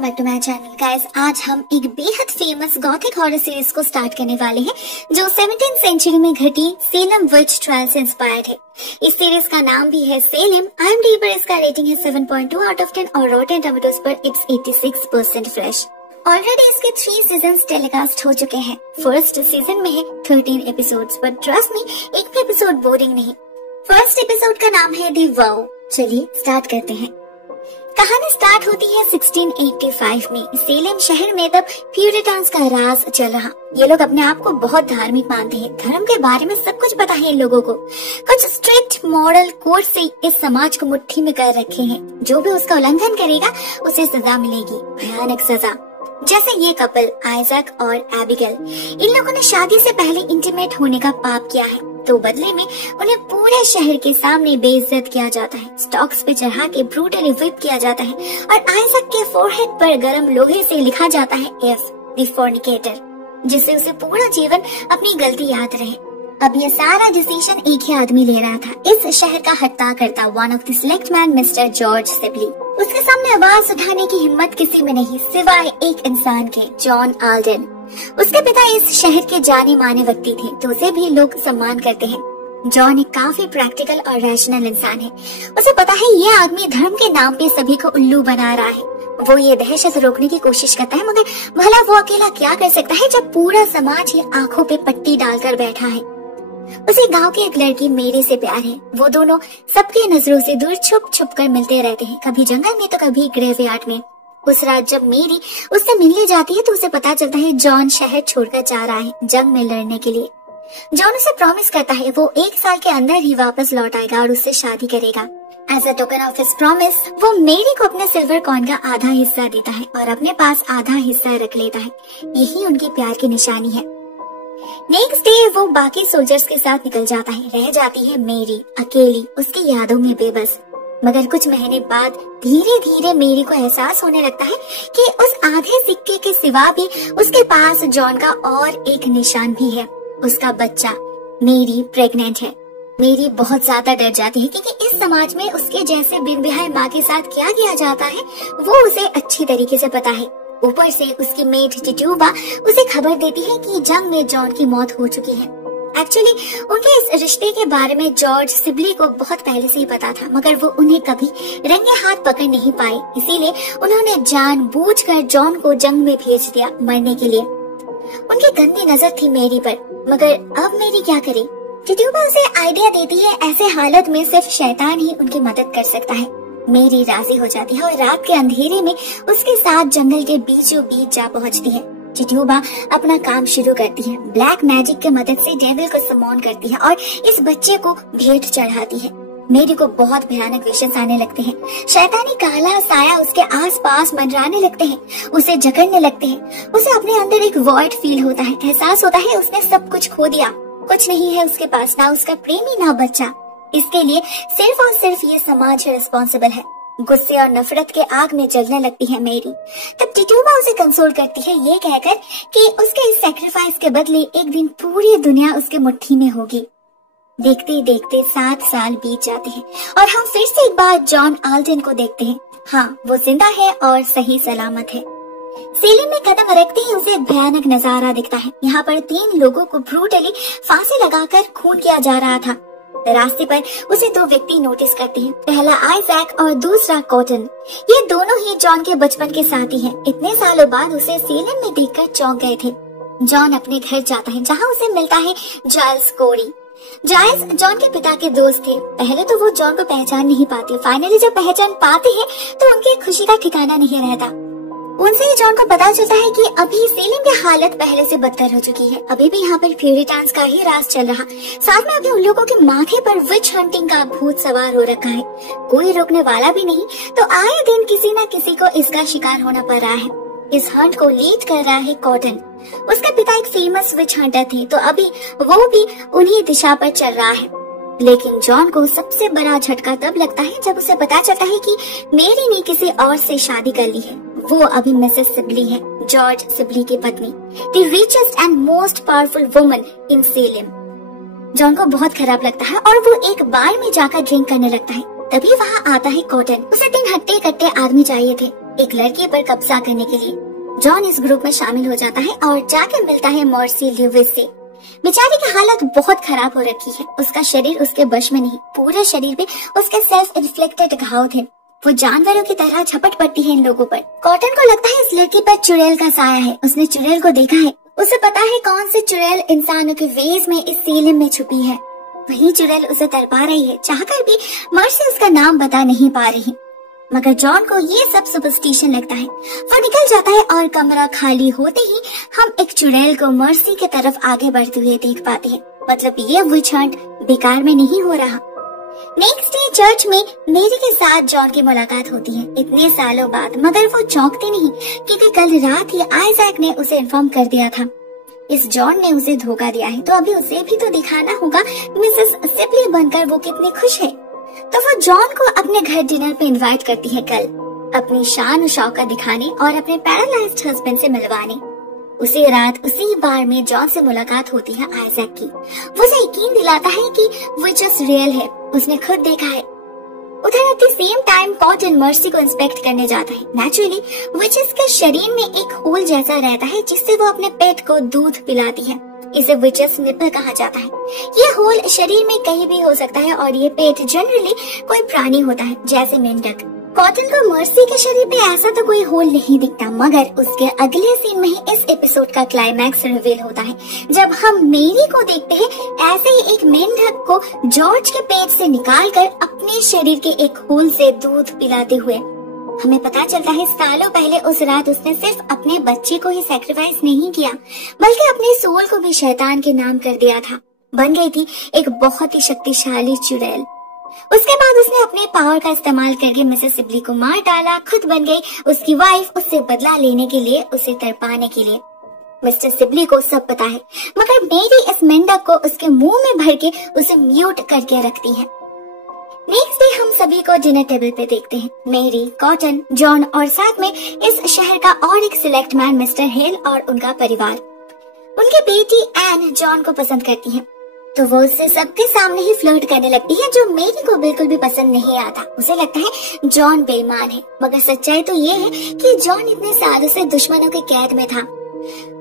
Welcome back to my channel guys. आज हम एक बेहद फेमस गॉथिक हॉरर सीरीज को स्टार्ट करने वाले हैं जो 17th सेंचुरी में घटी सेलम विच ट्रायल से इंस्पायर्ड है। इस सीरीज का नाम भी है सेलम। IMDb पर इसका रेटिंग है 7.2 आउट ऑफ 10 और रॉटेन टोमेटोज पर इट्स 86% फ्रेश। ऑलरेडी इसके 3 सीजन्स टेलीकास्ट हो चुके हैं। फर्स्ट सीजन में है 13 एपिसोड्स, बट ट्रस्ट मी एक भी एपिसोड बोरिंग नहीं। फर्स्ट एपिसोड का नाम है द वाव। चलिए स्टार्ट करते हैं। कहानी स्टार्ट होती है 1685 में। सेलेम शहर में तब प्यूरिटन्स का राज चल रहा। ये लोग अपने आप को बहुत धार्मिक मानते हैं। धर्म के बारे में सब कुछ पता है इन लोगों को। कुछ स्ट्रिक्ट मॉरल कोड से इस समाज को मुट्ठी में कर रखे हैं। जो भी उसका उल्लंघन करेगा उसे सजा मिलेगी, भयानक सजा। जैसे ये कपल आइजैक और एबिगेल, इन लोगों ने शादी से पहले इंटीमेट होने का पाप किया है, तो बदले में उन्हें पूरे शहर के सामने बेइज्जत किया जाता है। स्टॉक्स पे चढ़ा के ब्रूटली व्हिप किया जाता है और आइजैक के फोरहेड पर गरम लोहे से लिखा जाता है F द फॉर्निकेटर, जिससे उसे पूरा जीवन अपनी गलती याद रहे। अब ये सारा डिसीजन एक ही आदमी ले रहा था, इस शहर का हत्या करता one of the select man mister George Sibley. उसके सामने आवाज उठाने की हिम्मत किसी में नहीं सिवाय एक इंसान के, जॉन आल्डन। उसके पिता इस शहर के जाने माने व्यक्ति थे, तो उसे भी लोग सम्मान करते हैं। जॉन एक काफी प्रैक्टिकल और रैशनल इंसान है। उसे पता है ये आदमी धर्म के नाम पे सभी को उल्लू बना रहा है। वो ये दहशत रोकने की कोशिश करता है, मगर भला वो अकेला क्या कर सकता है जब पूरा समाज ही आंखों पे पट्टी डालकर बैठा है। उसे गांव की एक लड़की मेरी से प्यार है। वो दोनों सबके नजरों से दूर छुप छुप कर मिलते रहते हैं, कभी जंगल में तो कभी ग्रेवयार्ड में। उस रात जब मेरी उससे मिलने जाती है तो उसे पता चलता है जॉन शहर छोड़कर जा रहा है जंग में लड़ने के लिए। जॉन उसे प्रॉमिस करता है वो 1 साल के अंदर ही वापस लौट आएगा और उससे शादी करेगा। As a token of his promise वो मेरी को अपने सिल्वर कॉइन का आधा हिस्सा देता है और अपने पास आधा हिस्सा रख लेता है। यही उनकी प्यार की निशानी है। नेक्स्ट डे वो बाकी सोल्जर्स के साथ निकल जाता है। रह जाती है मेरी अकेली उसकी यादों में बेबस। मगर कुछ महीने बाद धीरे धीरे मेरी को एहसास होने लगता है कि उस आधे सिक्के के सिवा भी उसके पास जॉन का और एक निशान भी है, उसका बच्चा। मेरी प्रेग्नेंट है। मेरी बहुत ज्यादा डर जाती है क्योंकि इस समाज में उसके जैसे बिन ब्याह माँ के साथ क्या किया जाता है वो उसे अच्छी तरीके से पता है। ऊपर से उसकी मेड टिट्यूबा उसे खबर देती है कि जंग में जॉन की मौत हो चुकी है। एक्चुअली उनके इस रिश्ते के बारे में जॉर्ज सिबली को बहुत पहले से ही पता था, मगर वो उन्हें कभी रंगे हाथ पकड़ नहीं पाए। इसीलिए उन्होंने जानबूझकर जॉन को जंग में भेज दिया मरने के लिए। उनकी गंदी नजर थी मेरी पर, मगर अब मेरी क्या करे। टिट्यूबा उसे आइडिया देती है ऐसे हालत में सिर्फ शैतान ही उनकी मदद कर सकता है। मेरी राजी हो जाती है और रात के अंधेरे में उसके साथ जंगल के बीचों बीच जा पहुंचती है। टिट्यूबा अपना काम शुरू करती है। ब्लैक मैजिक की मदद से डेविल को समॉन करती है और इस बच्चे को भेंट चढ़ाती है। मेरी को बहुत भयानक विशेष आने लगते हैं। शैतानी काला साया उसके आसपास मंडराने लगते हैं, उसे जकड़ने लगते हैं। उसे अपने अंदर एक वॉइड फील होता है। एहसास होता है उसने सब कुछ खो दिया, कुछ नहीं है उसके पास, ना उसका प्रेमी ना बच्चा। इसके लिए सिर्फ और सिर्फ ये समाज रिस्पॉन्सिबल है। गुस्से और नफरत के आग में जलने लगती है मेरी। तब टिट्यूबा उसे कंसोल करती है ये कहकर कि उसके इस सैक्रिफाइस के बदले एक दिन पूरी दुनिया उसके मुट्ठी में होगी। देखते देखते 7 साल बीत जाते हैं और हम फिर से एक बार जॉन आल्डन को देखते हैं। हाँ, वो जिंदा है और सही सलामत है। सेलेम में कदम रखते ही उसे एक भयानक नजारा दिखता है। यहाँ पर 3 लोगों को ब्रूटली फांसी लगाकर खून किया जा रहा था। रास्ते पर उसे 2 व्यक्ति नोटिस करते हैं। पहला आइजैक और दूसरा कॉटन। ये दोनों ही जॉन के बचपन के साथी हैं। इतने सालों बाद उसे सेलेम में देखकर चौंक गए थे। जॉन अपने घर जाता है जहाँ उसे मिलता है जाइल्स कोरी। जाइल्स जॉन के पिता के दोस्त थे। पहले तो वो जॉन को पहचान नहीं पाते। फाइनली जब पहचान पाते हैं तो उनकी खुशी का ठिकाना नहीं रहता। उनसे ही जॉन को पता चलता है कि अभी सेलेम की हालत पहले से बदतर हो चुकी है। अभी भी यहाँ पर प्यूरिटन्स का ही राज चल रहा। साथ में अभी उन लोगों के माथे पर विच हंटिंग का भूत सवार हो रखा है। कोई रोकने वाला भी नहीं, तो आए दिन किसी न किसी को इसका शिकार होना पड़ रहा है। इस हंट को लीड कर रहा है कॉटन। उसके पिता एक फेमस विच हंटर थे, तो अभी वो भी उन्हीं दिशा पर चल रहा है। लेकिन जॉन को सबसे बड़ा झटका तब लगता है जब उसे पता चलता है कि मेरी ने किसी और से शादी कर ली है। वो अभी मिसेस सिबली है, जॉर्ज सिबली की पत्नी, the richest and most powerful woman in Salem. John को बहुत खराब लगता है और वो एक बार में जाकर ड्रिंक करने लगता है। तभी वहाँ आता है कॉटन। उसे 3 हट्टे कट्टे आदमी चाहिए थे। एक लड़के पर कब्जा करने के लिए। जॉन इस ग्रुप में शामिल हो जाता है और जाकर मिलता है मर्सी ल्यूविस से। बेचारी की हालत बहुत खराब हो रखी है, उसका शरीर उसके बश में नहीं, पूरे शरीर पे उसके सेल्फ इन्फ्लिक्टेड घाव थे। वो जानवरों की तरह झपट पड़ती है इन लोगों पर। कॉटन को लगता है इस लड़की पर चुड़ैल का साया है, उसने चुड़ैल को देखा है, उसे पता है कौन सी चुड़ैल इंसानों के वेज में इस सेलिम में छुपी है। वही चुड़ैल उसे तड़पा रही है, चाहकर भी मर्सी उसका नाम बता नहीं पा रही। मगर जॉन को ये सब सुपरस्टिशन लगता है। वो निकल जाता है और कमरा खाली होते ही हम एक चुड़ैल को मर्सी की तरफ आगे बढ़ते हुए देख पाते हैं। मतलब ये विच हंट बेकार में नहीं हो रहा। नेक्स्ट डे चर्च में मेरी के साथ जॉन की मुलाकात होती है इतने सालों बाद, मगर वो चौंकती नहीं क्योंकि कल रात ही आइजैक ने उसे इन्फॉर्म कर दिया था इस जॉन ने उसे धोखा दिया है, तो अभी उसे भी तो दिखाना होगा मिसेस सिबली बनकर वो कितनी खुश है। तो वो जॉन को अपने घर डिनर पे इनवाइट करती है कल, अपनी शान और शौकत दिखाने और अपने पैरालाइज्ड हस्बैंड से मिलवाने। उसी रात उसी बार में जॉन से मुलाकात होती है आइजैक की। वो उसे यकीन दिलाता है कि विचेस रियल है, उसने खुद देखा है। उधर at the same time cotton mercy को इंस्पेक्ट करने जाता है। नेचुरली विचेस के शरीर में एक होल जैसा रहता है जिससे वो अपने पेट को दूध पिलाती है। इसे विचेस निपल कहा जाता है। ये होल शरीर में कहीं भी हो सकता है और ये पेट जनरली कोई प्राणी होता है जैसे मेंढक। कॉटन को मर्सी के शरीर पे ऐसा तो कोई होल नहीं दिखता, मगर उसके अगले सीन में ही इस एपिसोड का क्लाइमैक्स रिवील होता है जब हम मेरी को देखते हैं ऐसे ही एक मेंढक को जॉर्ज के पेट से निकालकर अपने शरीर के एक होल से दूध पिलाते हुए। हमें पता चलता है सालों पहले उस रात उसने सिर्फ अपने बच्चे को ही सैक्रिफाइस नहीं किया बल्कि अपने सोल को भी शैतान के नाम कर दिया था। बन गई थी एक बहुत ही शक्तिशाली चुड़ैल। उसके बाद उसने अपने पावर का इस्तेमाल करके मिसेस सिबली को मार डाला, खुद बन गई उसकी वाइफ, उससे बदला लेने के लिए, उसे तड़पाने के लिए। मिस्टर सिबली को सब पता है, मगर मेरी इस मेंढक को उसके मुंह में भर के उसे म्यूट करके रखती है। नेक्स्ट डे हम सभी को डिनर टेबल पे देखते हैं, मेरी, कॉटन, जॉन और साथ में इस शहर का और एक सिलेक्ट मैन मिस्टर हिल और उनका परिवार। उनकी बेटी एन जॉन को पसंद करती है, तो वो उससे सबके सामने ही फ्लर्ट करने लगती है, जो मेरी को बिल्कुल भी पसंद नहीं आता। उसे लगता है जॉन बेईमान है, मगर सच्चाई तो ये है कि जॉन इतने सालों से दुश्मनों के कैद में था।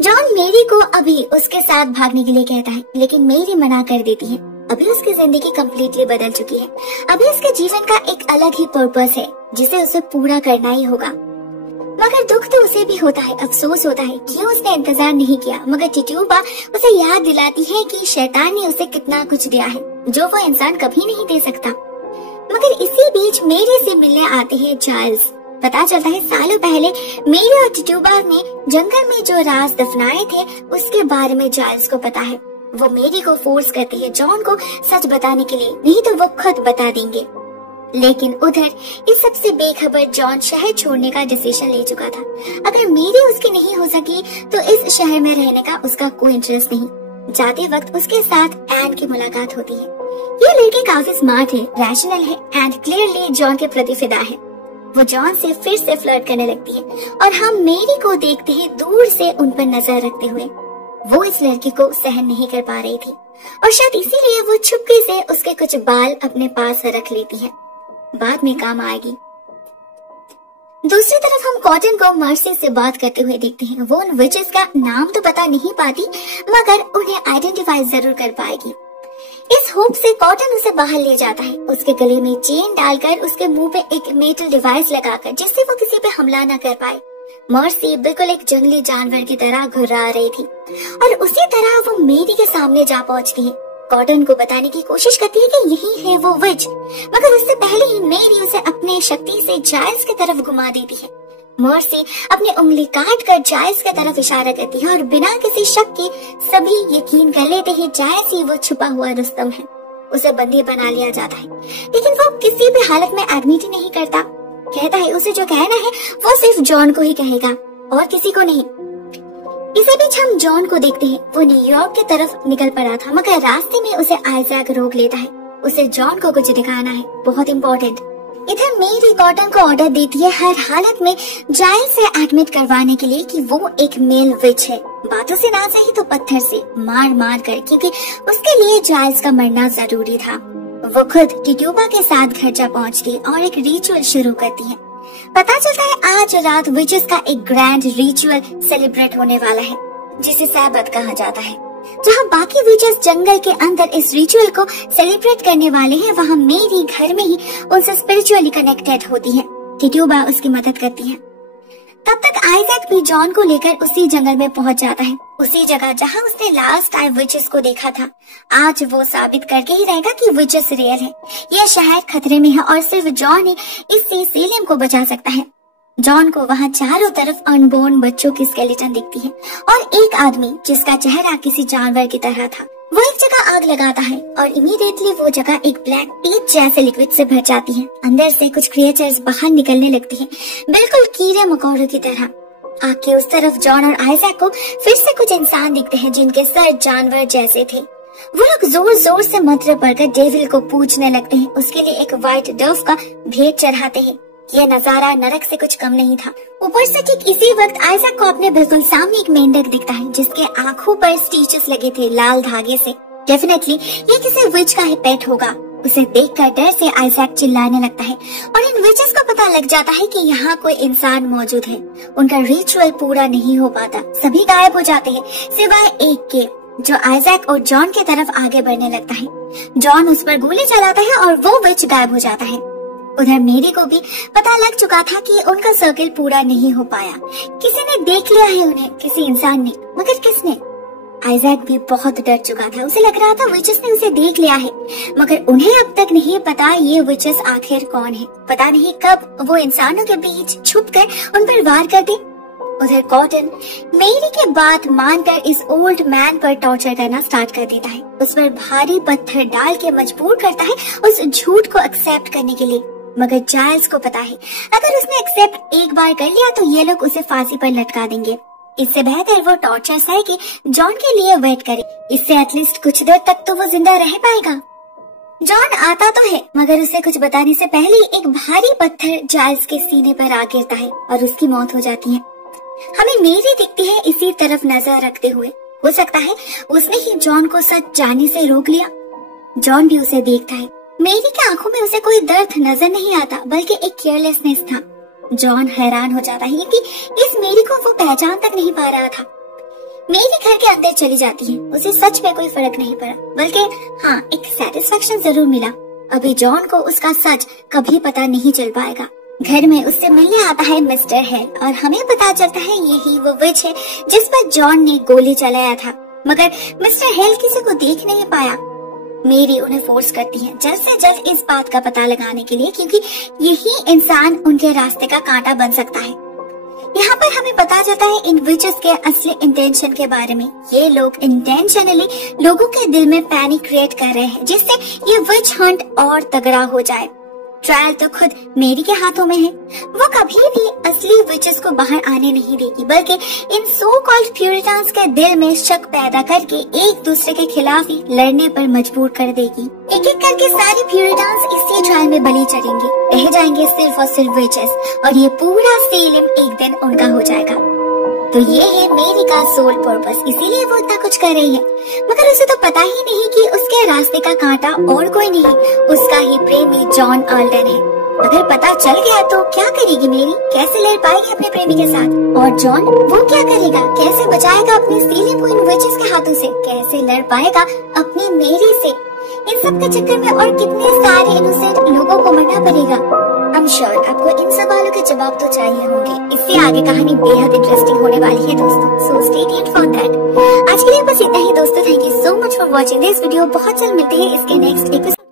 जॉन मेरी को अभी उसके साथ भागने के लिए कहता है, लेकिन मेरी मना कर देती है। अभी उसकी जिंदगी कम्प्लीटली बदल चुकी है, अभी उसके जीवन का एक अलग ही पर्पस है जिसे उसे पूरा करना ही होगा। मगर दुख तो उसे भी होता है, अफसोस होता है क्यों उसने इंतजार नहीं किया। मगर टिट्यूबा उसे याद दिलाती है कि शैतान ने उसे कितना कुछ दिया है जो वो इंसान कभी नहीं दे सकता। मगर इसी बीच मेरी से मिलने आते हैं चार्ल्स। पता चलता है सालों पहले मेरी और टिट्यूबा ने जंगल में जो राज दफनाए थे उसके बारे में चार्ल्स को पता है। वो मेरी को फोर्स करती है जॉन को सच बताने के लिए, नहीं तो वो खुद बता देंगे। लेकिन उधर इस सबसे बेखबर जॉन शहर छोड़ने का डिसीजन ले चुका था। अगर मेरी उसकी नहीं हो सकी तो इस शहर में रहने का उसका कोई इंटरेस्ट नहीं। जाते वक्त उसके साथ एन की मुलाकात होती है। ये लड़की काफी स्मार्ट है, रैशनल है एंड क्लियरली जॉन के प्रति फिदा है। वो जॉन से फिर से फ्लर्ट करने लगती है और हम मेरी को देखते हैं दूर से उन पर नजर रखते हुए। वो इस लड़की को सहन नहीं कर पा रही थी और शायद इसीलिए वो चुपके से उसके कुछ बाल अपने पास रख लेती है, बाद में काम आएगी। दूसरी तरफ हम कॉटन को मर्सी से बात करते हुए देखते हैं। वो उन विचेस का नाम तो पता नहीं पाती, मगर उन्हें आइडेंटिफाई जरूर कर पाएगी। इस होप से कॉटन उसे बाहर ले जाता है, उसके गले में चेन डालकर उसके मुंह पे एक मेटल डिवाइस लगाकर, जिससे वो किसी पे हमला न कर पाए। मर्सी बिल्कुल एक जंगली जानवर की तरह घुर्रा रही थी और उसी तरह वो मेरी के सामने जा पहुंचती है। कॉटन को बताने की कोशिश करती है कि यही है वो विच, मगर उससे पहले ही मेरी उसे अपने शक्ति से जायल्स की तरफ घुमा देती है। मर्सी अपनी उंगली काट कर जायल्स की तरफ इशारा करती है और बिना किसी शक के सभी यकीन कर लेते हैं जायल्स ही वो छुपा हुआ रुस्तम है। उसे बंदी बना लिया जाता है, लेकिन वो किसी भी हालत में एडमिट ही नहीं करता। कहता है उसे जो कहना है वो सिर्फ जॉन को ही कहेगा और किसी को नहीं। इसी बीच हम जॉन को देखते हैं। वो न्यूयॉर्क की तरफ निकल पड़ा था, मगर रास्ते में उसे आइजैक रोक लेता है। उसे जॉन को कुछ दिखाना है, बहुत इम्पोर्टेंट। इधर मेरी कॉटन को ऑर्डर देती है हर हालत में जायल्स से एडमिट करवाने के लिए कि वो एक मेल विच है। बातों से ना सही तो पत्थर से मार मार कर, क्योंकि उसके लिए जायल्स का मरना जरूरी था। वो खुद टिट्यूबा के साथ घर जा पहुंचती और एक रिचुअल शुरू करती है। पता चलता है आज रात विचेस का एक ग्रैंड रिचुअल सेलिब्रेट होने वाला है जिसे सैबत कहा जाता है। जहाँ बाकी विचेस जंगल के अंदर इस रिचुअल को सेलिब्रेट करने वाले हैं, वहाँ मेरी घर में ही उनसे स्पिरिचुअली कनेक्टेड होती है। टिट्यूबा उसकी मदद करती है। तब तक आइजैक भी जॉन को लेकर उसी जंगल में पहुंच जाता है, उसी जगह जहां उसने लास्ट टाइम विचेस को देखा था। आज वो साबित करके ही रहेगा कि विचेस रियल है। यह शहर खतरे में है और सिर्फ जॉन ही इससे सेलेम को बचा सकता है। जॉन को वहां चारों तरफ अनबोर्न बच्चों की स्केलेटन दिखती है और एक आदमी जिसका चेहरा किसी जानवर की तरह था। वो एक जगह आग लगाता है और इमीडिएटली वो जगह एक ब्लैक पीच जैसे लिक्विड से भर जाती है। अंदर से कुछ क्रिएचर्स बाहर निकलने लगती हैं, बिल्कुल कीड़े मकोड़ों की तरह। आग के उस तरफ जॉन और आइजैक को फिर से कुछ इंसान दिखते हैं जिनके सर जानवर जैसे थे। वो लोग जोर जोर से मंत्र पढ़कर डेविल को पूजने लगते हैं, उसके लिए एक व्हाइट डव का भेंट चढ़ाते हैं। यह नजारा नरक से कुछ कम नहीं था। ऊपर से ठीक इसी वक्त आइजैक को अपने बिल्कुल सामने एक मेंढक दिखता है जिसके आंखों पर स्टिचेस लगे थे लाल धागे से। डेफिनेटली ये किसी विच का ही पेट होगा। उसे देखकर डर से आइजैक चिल्लाने लगता है और इन विचेस को पता लग जाता है कि यहाँ कोई इंसान मौजूद है। उनका रिचुअल पूरा नहीं हो पाता, सभी गायब हो जाते हैं सिवाय एक के, जो आइजैक और जॉन की तरफ आगे बढ़ने लगता है। जॉन उस पर गोली चलाता है और वो विच गायब हो जाता है। उधर मेरी को भी पता लग चुका था कि उनका सर्किल पूरा नहीं हो पाया। किसी ने देख लिया है उन्हें, किसी इंसान ने, मगर किसने? आइजैक भी बहुत डर चुका था। उसे लग रहा था विचेस ने उसे देख लिया है, मगर उन्हें अब तक नहीं पता ये विचेस आखिर कौन है। पता नहीं कब वो इंसानों के बीच छुपकर उन पर वार कर दे। उधर कॉटन मेरी की बात मानकर इस ओल्ड मैन पर टॉर्चर करना स्टार्ट कर देता है। उस पर भारी पत्थर डाल के मजबूर करता है उस झूठ को एक्सेप्ट करने के लिए। मगर चार्ल्स को पता है अगर उसने एक्सेप्ट एक बार कर लिया तो ये लोग उसे फांसी पर लटका देंगे। इससे बेहतर वो टॉर्चर सहे कि जॉन के लिए वेट करे। इससे एटलीस्ट कुछ देर तक तो वो जिंदा रह पाएगा। जॉन आता तो है मगर उसे कुछ बताने से पहले एक भारी पत्थर चार्ल्स के सीने पर आ गिरता है और उसकी मौत हो जाती है। हमें मेरी दिखती है इसी तरफ नजर रखते हुए। हो सकता है उसने ही जॉन को सच जानने से रोक लिया। जॉन भी उसे देखता है। मेरी की आंखों में उसे कोई दर्द नजर नहीं आता बल्कि एक केयरलेसनेस था। जॉन हैरान हो जाता है कि इस मेरी को वो पहचान तक नहीं पा रहा था। मेरी घर के अंदर चली जाती है। उसे सच में कोई फर्क नहीं पड़ा, बल्कि हाँ एक सेटिस्फेक्शन जरूर मिला। अभी जॉन को उसका सच कभी पता नहीं चल पाएगा। घर में उससे मिलने आता है मिस्टर हेल और हमें पता चलता है यही वो विच है जिस पर जॉन ने गोली चलाया था। मगर मिस्टर हेल किसी को देख नहीं पाया। मेरी उन्हें फोर्स करती है जल्द से जल्द इस बात का पता लगाने के लिए, क्योंकि यही इंसान उनके रास्ते का कांटा बन सकता है। यहाँ पर हमें पता चलता है इन विचेस के असली इंटेंशन के बारे में। ये लोग इंटेंशनली लोगों के दिल में पैनिक क्रिएट कर रहे हैं जिससे ये विच हंट और तगड़ा हो जाए। ट्रायल तो खुद मेरी के हाथों में है। वो कभी भी असली विचेस को बाहर आने नहीं देगी, बल्कि इन सो कॉल्ड प्यूरिटन्स के दिल में शक पैदा करके एक दूसरे के खिलाफ ही लड़ने पर मजबूर कर देगी। एक एक करके सारी प्यूरिटन्स इसी ट्रायल में बलि चढ़ेंगे। रह जाएंगे सिर्फ और सिर्फ विचेस और ये पूरा सेलेम एक दिन उनका हो जाएगा। तो ये है मेरी का सोल पर्पस, इसीलिए वो इतना कुछ कर रही है। मगर उसे तो पता ही नहीं कि उसके रास्ते का कांटा और कोई नहीं, उसका ही प्रेमी जॉन आल्डन है। अगर पता चल गया तो क्या करेगी मेरी? कैसे लड़ पाएगी अपने प्रेमी के साथ? और जॉन वो क्या करेगा? कैसे बचाएगा अपने सेलेम को इन विचेस के हाथों से? कैसे लड़ पाएगा अपनी मेरी से? इन सब के चक्कर में और कितने सारे इनोसेंट लोगों को मरना पड़ेगा। I'm sure आपको इन सवालों के जवाब तो चाहिए होंगे। इससे आगे कहानी बेहद इंटरेस्टिंग होने वाली है दोस्तों, so stay tuned for that। आज के लिए बस इतना ही दोस्तों। Thank you so much for watching this video। बहुत जल्द मिलते हैं इसके नेक्स्ट एपिसोड।